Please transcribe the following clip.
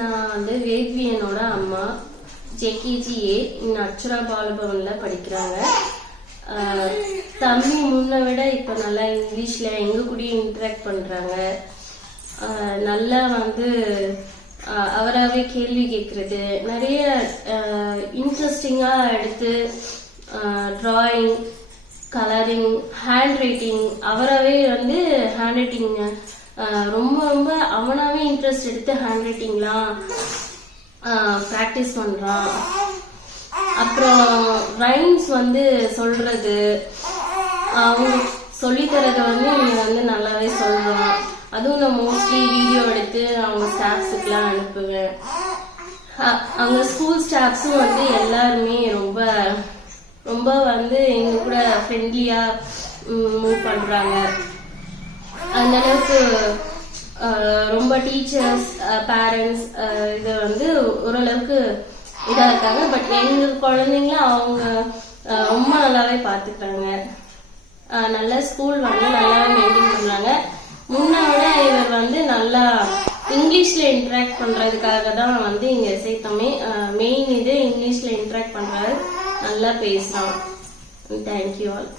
நான் வந்து வேத்வியனோட அம்மா. ஜேகேஜிஏ அக்ஷரா பாலபவன்ல படிக்கிறாங்க. தம்பி முன்ன விட இப்ப நல்லா இங்கிலீஷ்ல எங்க கூட இன்டராக்ட் பண்றாங்க. நல்லா வந்து அவராகவே கேள்வி கேட்கறது, நிறைய இன்ட்ரெஸ்டிங்கா எடுத்து டிராயிங், கலரிங், ஹேண்ட் ரைட்டிங், அவராகவே வந்து ஹேண்ட் ரைட்டிங் ரொம்ப ரொம்ப அவனாவே இன்ட்ரெஸ்ட் எடுத்து ஹேண்ட் ரைட்டிங்லாம் ப்ராக்டிஸ் பண்றான். அப்புறம் ரைம்ஸ் வந்து சொல்றது, அவங்க சொல்லித்தரத வந்து நீங்க வந்து நல்லாவே சொல்றான். அதுவும் நான் மோஸ்ட்லி வீடியோ எடுத்து அவங்க ஸ்டாஃப்ஸுக்குலாம் அனுப்புவேன். அவங்க ஸ்கூல் ஸ்டாஃப்ஸும் வந்து எல்லாருமே ரொம்ப ரொம்ப வந்து எங்க கூட ஃப்ரெண்ட்லியா மூவ் பண்றாங்க. அந்த அளவுக்கு ரொம்ப டீச்சர்ஸ், பேரண்ட்ஸ் இது வந்து ஓரளவுக்கு இதா இருக்காங்க. பட் எங்க குழந்தைங்கள அவங்க ரொம்ப நல்லாவே பாத்துக்கிறாங்க. நல்ல ஸ்கூல் வந்து நல்லாவே மெயின்டைன் பண்றாங்க. முன்ன விட இவர் வந்து நல்லா இங்கிலீஷ்ல இன்டராக்ட் பண்றதுக்காக தான் வந்து இங்க சேர்த்தோமே. மெயின் இது இங்கிலீஷ்ல இன்டராக்ட் பண்றாரு, நல்லா பேசுறான். Thank you all.